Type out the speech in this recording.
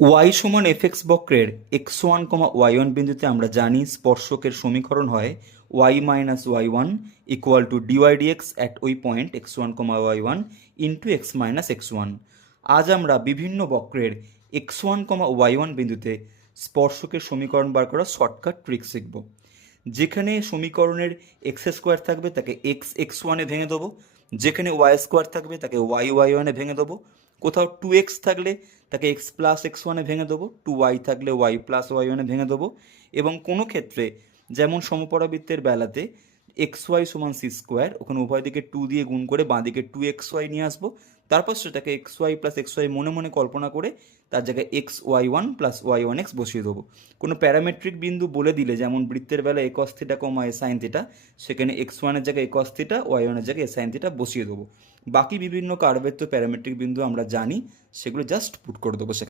Y সমান F X বক্রের X one comma Y one বিন্দুতে আমরা জানি স্পর্শকের সমীকরণ হয় Y minus Y one equal to dy dx at ওই point X one comma Y one into X minus X one আজ আমরা বিভিন্ন বক্রের X one comma Y one বিন্দুতে স্পর্শকের সমীকরণ বার করার শর্টকাট ট্রিক শিখব। যেখানে সমীকরণের এক্স স্কোয়ার থাকবে তাকে এক্স এক্স ওয়ানে ভেঙে দেবো। যেখানে ওয়াই স্কোয়ার থাকবে তাকে ওয়াই ওয়াই ওয়ানে ভেঙে দেবো। কোথাও টু এক্স থাকলে তাকে এক্স প্লাস এক্স ওয়ানে ভেঙে দেবো টু ওয়াই থাকলে ওয়াই প্লাস ওয়াই ওয়ানে ভেঙে দেবো এবং কোনো ক্ষেত্রে যেমন সমপরাবৃত্তের বেলাতে এক্স ওয়াই সমান সি স্কোয়ার ওখানে উভয় দিকে টু দিয়ে গুণ করে বাঁ দিকে টু এক্স ওয়াই নিয়ে আসব। তারপর সেটাকে X Y plus X Y মনে মনে কল্পনা করে তার জায়গায় X Y one plus Y one X বসিয়ে দেবো। কোনো প্যারামেট্রিক বিন্দু বলে দিলে, যেমন বৃত্তের বেলা a cos theta comma a sine theta সেখানে এক্স ওয়ানের জায়গায় একস থিটা ওয়াই ওয়ানের জায়গায় এ সাইন থিটা বসিয়ে দেবো। বাকি বিভিন্ন কার্ভের তো প্যারামেট্রিক বিন্দু আমরা জানি, সেগুলো জাস্ট পুট করে দেবো সেখানে।